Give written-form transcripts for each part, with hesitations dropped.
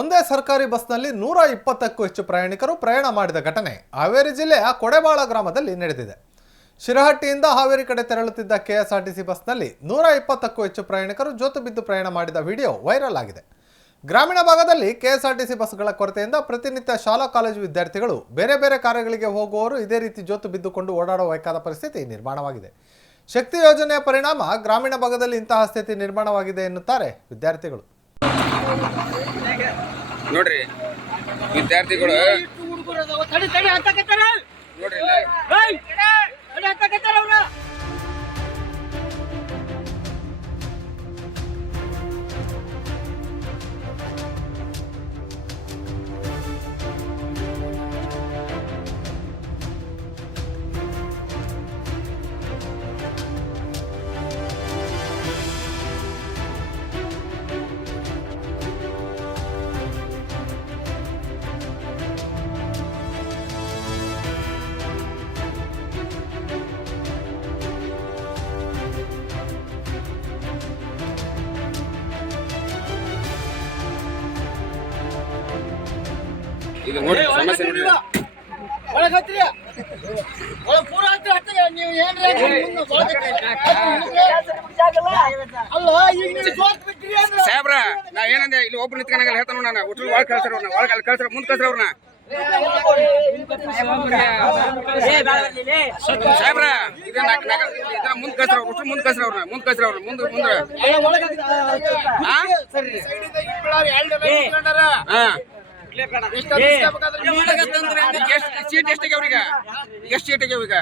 ಒಂದೇ ಸರ್ಕಾರಿ ಬಸ್ನಲ್ಲಿ 120ಕ್ಕೂ ಹೆಚ್ಚು ಪ್ರಯಾಣಿಕರು ಪ್ರಯಾಣ ಮಾಡಿದ ಘಟನೆ ಹಾವೇರಿ ಜಿಲ್ಲೆಯ ಕೊಡೆಬಾಳ ಗ್ರಾಮದಲ್ಲಿ ನಡೆದಿದೆ. ಶಿರಹಟ್ಟಿಯಿಂದ ಹಾವೇರಿ ಕಡೆ ತೆರಳುತ್ತಿದ್ದ ಕೆಎಸ್ಆರ್ಟಿಸಿ ಬಸ್ನಲ್ಲಿ 120ಕ್ಕೂ ಹೆಚ್ಚು ಪ್ರಯಾಣಿಕರು ಜೋತು ಬಿದ್ದು ಪ್ರಯಾಣ ಮಾಡಿದ ವಿಡಿಯೋ ವೈರಲ್ ಆಗಿದೆ. ಗ್ರಾಮೀಣ ಭಾಗದಲ್ಲಿ ಕೆಎಸ್ಆರ್ಟಿಸಿ ಬಸ್ಗಳ ಕೊರತೆಯಿಂದ ಪ್ರತಿನಿತ್ಯ ಶಾಲಾ ಕಾಲೇಜು ವಿದ್ಯಾರ್ಥಿಗಳು ಬೇರೆ ಬೇರೆ ಕಾರ್ಯಗಳಿಗೆ ಹೋಗುವವರು ಇದೇ ರೀತಿ ಜೋತು ಬಿದ್ದುಕೊಂಡು ಓಡಾಡಬೇಕಾದ ಪರಿಸ್ಥಿತಿ ನಿರ್ಮಾಣವಾಗಿದೆ. ಶಕ್ತಿ ಯೋಜನೆಯ ಪರಿಣಾಮ ಗ್ರಾಮೀಣ ಭಾಗದಲ್ಲಿ ಇಂತಹ ಸ್ಥಿತಿ ನಿರ್ಮಾಣವಾಗಿದೆ ಎನ್ನುತ್ತಾರೆ ವಿದ್ಯಾರ್ಥಿಗಳು. ನೋಡ್ರಿ ವಿದ್ಯಾರ್ಥಿಗಳು ಇದು ನೋಡಿ ಸಮಸ್ಯೆ ನೋಡಿ. ಸಾಹೇಬ್ರ ನಾ ಏನಂದೆ ಇಲ್ಲಿ ಒಬ್ರು ನಿಂತ್ಕೊಂಡಾಗಲ್ಲ ಹೇಳ್ತಾನ ನಾನು ಒಟ್ಟು ಒಳಗೆ ಕಳ್ಸ್ರ ಒಳಗೆ ಕಳ್ಸ್ರ ಮುಂದೆ ಕಳ್ಸ್ರ ಅವ್ರನ್ನ ಸಾಹೇಬ್ರ ಮುಂದೆ ಕಳ್ಸ್ರ ಒಟ್ಟು ಮುಂದೆ ಕಳ್ಸ್ರ ಅವ್ರನ್ನ ಮುಂದೆ ಕಳ್ಸ್ರ ಅವ್ರನ್ನ ಮುಂದೆ ಮುಂದೆ ಸೀಟ್ ಎಷ್ಟಿಗೆ ಅವ್ರಿಗೆ ಎಷ್ಟು ಸೀಟಿಗೆ ಈಗ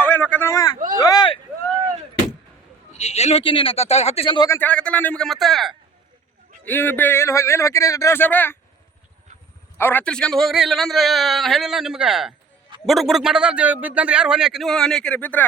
ಅವೇನು ಹೋಗದವ ಎಲ್ಲಿ ಹೋಗಿ ನೀನು ಹತ್ತಿಸ್ಕೊಂಡು ಹೋಗಂತ ಹೇಳಕತ್ತಲ್ಲ ನಿಮ್ಗೆ ಮತ್ತೆ ಎಲ್ಲಿ ಹೋಗಿರಿ ಡ್ರೈವರ್ ಸಾಹೇಬ್ರ ಅವ್ರು ಹತ್ತಿಸ್ಕೊಂಡು ಹೋಗ್ರಿ ಇಲ್ಲ ಅಂದ್ರೆ ಹೇಳಿಲ್ಲ ನಿಮ್ಗೆ ಬುಡುಕ್ ಮಾಡೋದ ಬಿದ್ದಂದ್ರೆ ಯಾರು ಹೊಣೆ ಹಾಕಿ ನೀವು ಹೊಣೆ ಹಾಕಿರಿ ಬಿದ್ರ